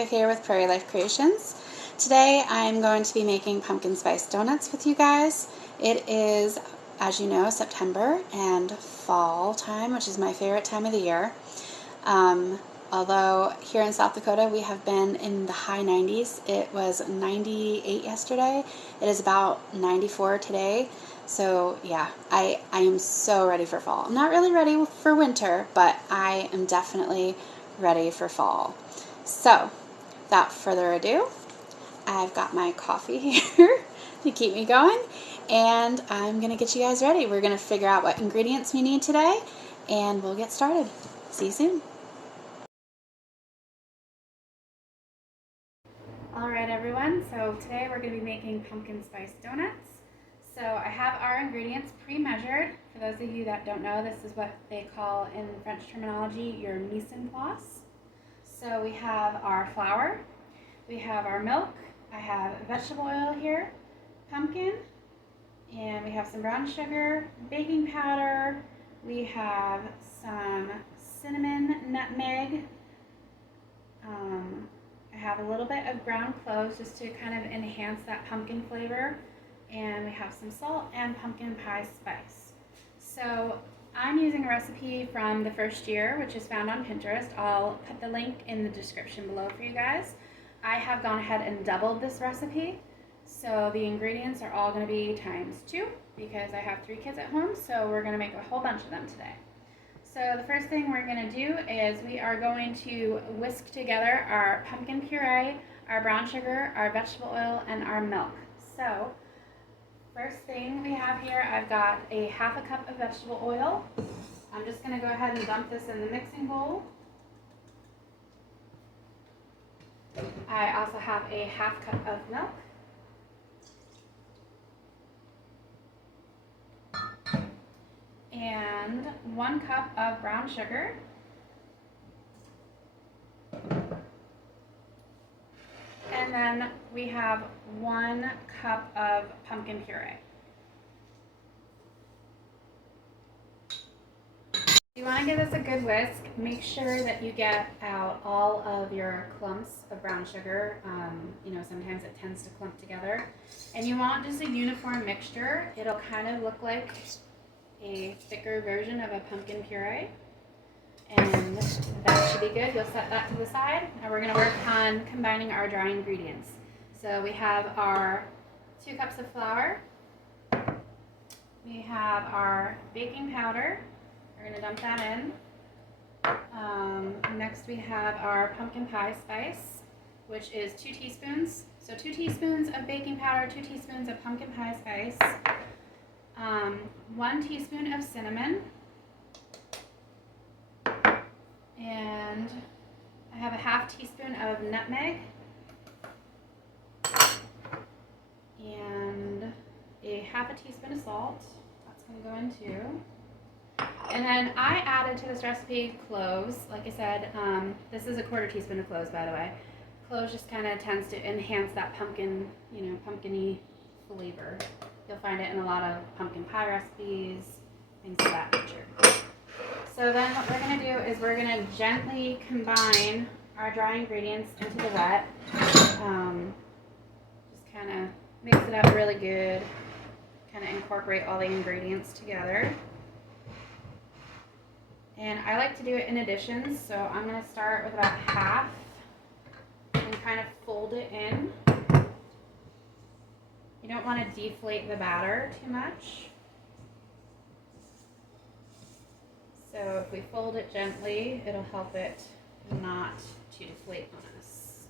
Rebecca here with Prairie Life Creations. Today I'm going to be making pumpkin spice donuts with you guys. It is, as you know, September and fall time, which is my favorite time of the year. Although here in South Dakota we have been in the high 90s. It was 98 yesterday. It is about 94 today. So yeah, I am so ready for fall. I'm not really ready for winter, but I am definitely ready for fall. So without further ado, I've got my coffee here to keep me going, and I'm going to get you guys ready. We're going to figure out what ingredients we need today, and we'll get started. See you soon. Alright everyone, so today we're going to be making pumpkin spice donuts. So I have our ingredients pre-measured. For those of you that don't know, this is what they call in French terminology your mise en place. So we have our flour, we have our milk, I have vegetable oil here, pumpkin, and we have some brown sugar, baking powder, we have some cinnamon, nutmeg, I have a little bit of ground cloves just to kind of enhance that pumpkin flavor, and we have some salt and pumpkin pie spice. So I'm using a recipe from the first year, which is found on Pinterest. I'll put the link in the description below for you guys. I have gone ahead and doubled this recipe, so the ingredients are all going to be ×2 because I have 3 kids at home, so we're going to make a whole bunch of them today. So the first thing we're going to do is we are going to whisk together our pumpkin puree, our brown sugar, our vegetable oil, and our milk. So first thing we have here, I've got a ½ cup of vegetable oil. I'm just going to go ahead and dump this in the mixing bowl. I also have a ½ cup of milk. And 1 cup of brown sugar. And then we have 1 cup of pumpkin puree. You want to give this a good whisk. Make sure that you get out all of your clumps of brown sugar. Sometimes it tends to clump together. And you want just a uniform mixture. It'll kind of look like a thicker version of a pumpkin puree. And that should be good. You'll set that to the side. Now we're going to work on combining our dry ingredients. So we have our 2 cups of flour. We have our baking powder. We're going to dump that in. Next we have our pumpkin pie spice, which is 2 teaspoons. So 2 teaspoons of baking powder, 2 teaspoons of pumpkin pie spice, 1 teaspoon of cinnamon, and I have a ½ teaspoon of nutmeg, and a ½ teaspoon of salt. That's going to go in too. And then I added to this recipe cloves. Like I said, this is a ¼ teaspoon of cloves, by the way. Cloves just kind of tends to enhance that pumpkin, pumpkin-y flavor. You'll find it in a lot of pumpkin pie recipes, things of that nature. So then what we're going to do is we're going to gently combine our dry ingredients into the wet. Just kind of mix it up really good, kind of incorporate all the ingredients together. And I like to do it in additions, so I'm going to start with about half and kind of fold it in. You don't want to deflate the batter too much. So if we fold it gently, it'll help it not to deflate on us.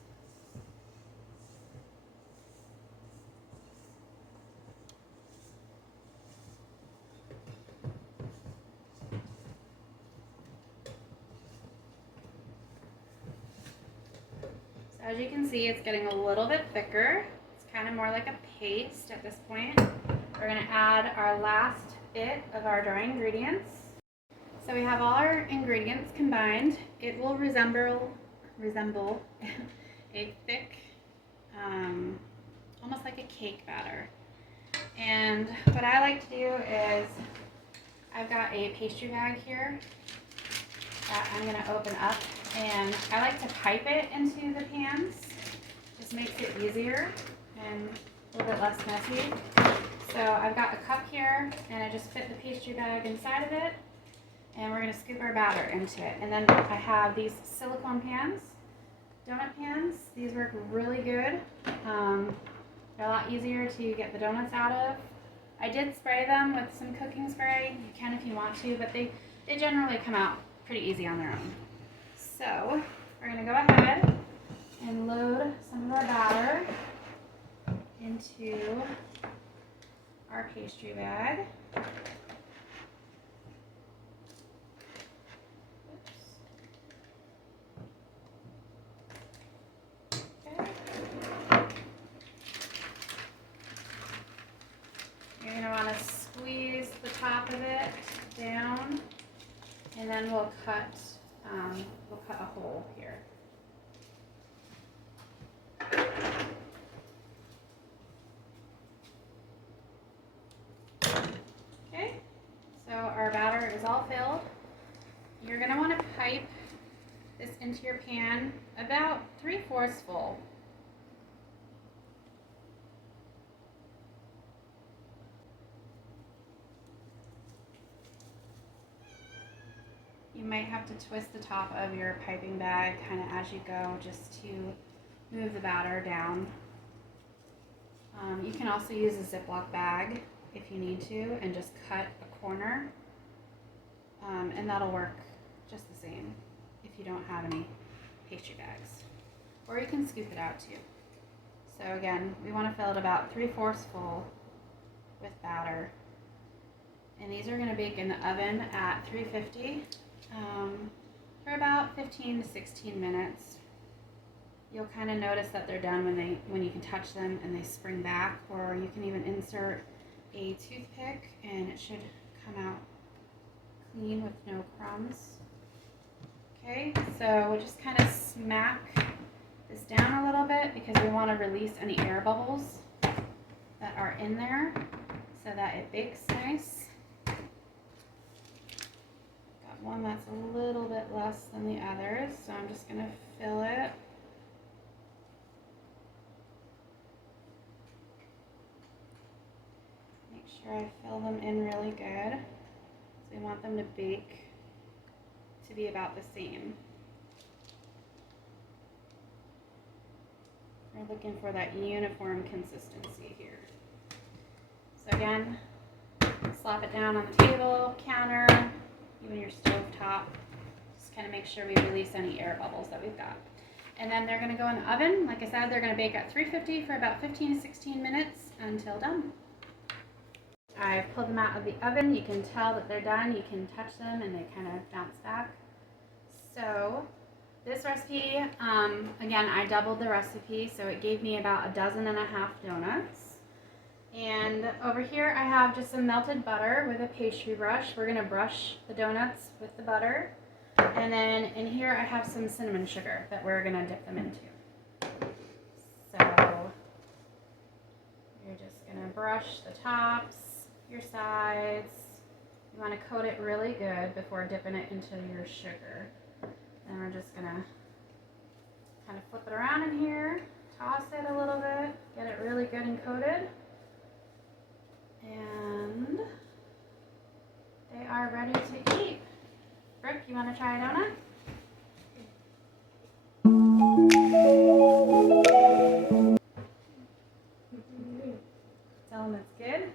So as you can see, it's getting a little bit thicker. Kind of more like a paste at this point. We're going to add our last bit of our dry ingredients. So we have all our ingredients combined. It will resemble a thick, almost like a cake batter. And what I like to do is I've got a pastry bag here that I'm going to open up And I like to pipe it into the pans. Just makes it easier and a little bit less messy. So I've got a cup here, and I just fit the pastry bag inside of it, and we're gonna scoop our batter into it. And then I have these silicone pans, donut pans. These work really good. They're a lot easier to get the donuts out of. I did spray them with some cooking spray. You can if you want to, but they generally come out pretty easy on their own. So we're gonna go ahead and load some of our batter into our pastry bag. Okay. You're going to want to squeeze the top of it down, and then we'll cut a hole here. Okay, so our batter is all filled. You're going to want to pipe this into your pan about 3/4 full. You might have to twist the top of your piping bag kind of as you go, just to move the batter down. You can also use a Ziploc bag if you need to, and just cut a corner, and that'll work just the same if you don't have any pastry bags. Or you can scoop it out too. So again, we want to fill it about 3/4 full with batter. And these are going to bake in the oven at 350 for about 15 to 16 minutes. You'll kind of notice that they're done when you can touch them and they spring back, or you can even insert a toothpick and it should come out clean with no crumbs. Okay, so we'll just kind of smack this down a little bit because we want to release any air bubbles that are in there so that it bakes nice. Got one that's a little bit less than the others, so I'm just going to fill it. Make sure I fill them in really good. So we want them to bake to be about the same. We're looking for that uniform consistency here. So again, slap it down on the table, counter, even your stove top. Just kind of make sure we release any air bubbles that we've got. And then they're going to go in the oven. Like I said, they're going to bake at 350 for about 15 to 16 minutes until done. I've pulled them out of the oven. You can tell that they're done. You can touch them and they kind of bounce back. So this recipe, again, I doubled the recipe, so it gave me about 1.5 dozen donuts. And over here I have just some melted butter with a pastry brush. We're going to brush the donuts with the butter. And then in here I have some cinnamon sugar that we're going to dip them into. So you're just going to brush the tops, your sides. You want to coat it really good before dipping it into your sugar. And we're just going to kind of flip it around in here, toss it a little bit, get it really good and coated. And they are ready to eat. Brooke, you want to try a donut? Tell them it's good.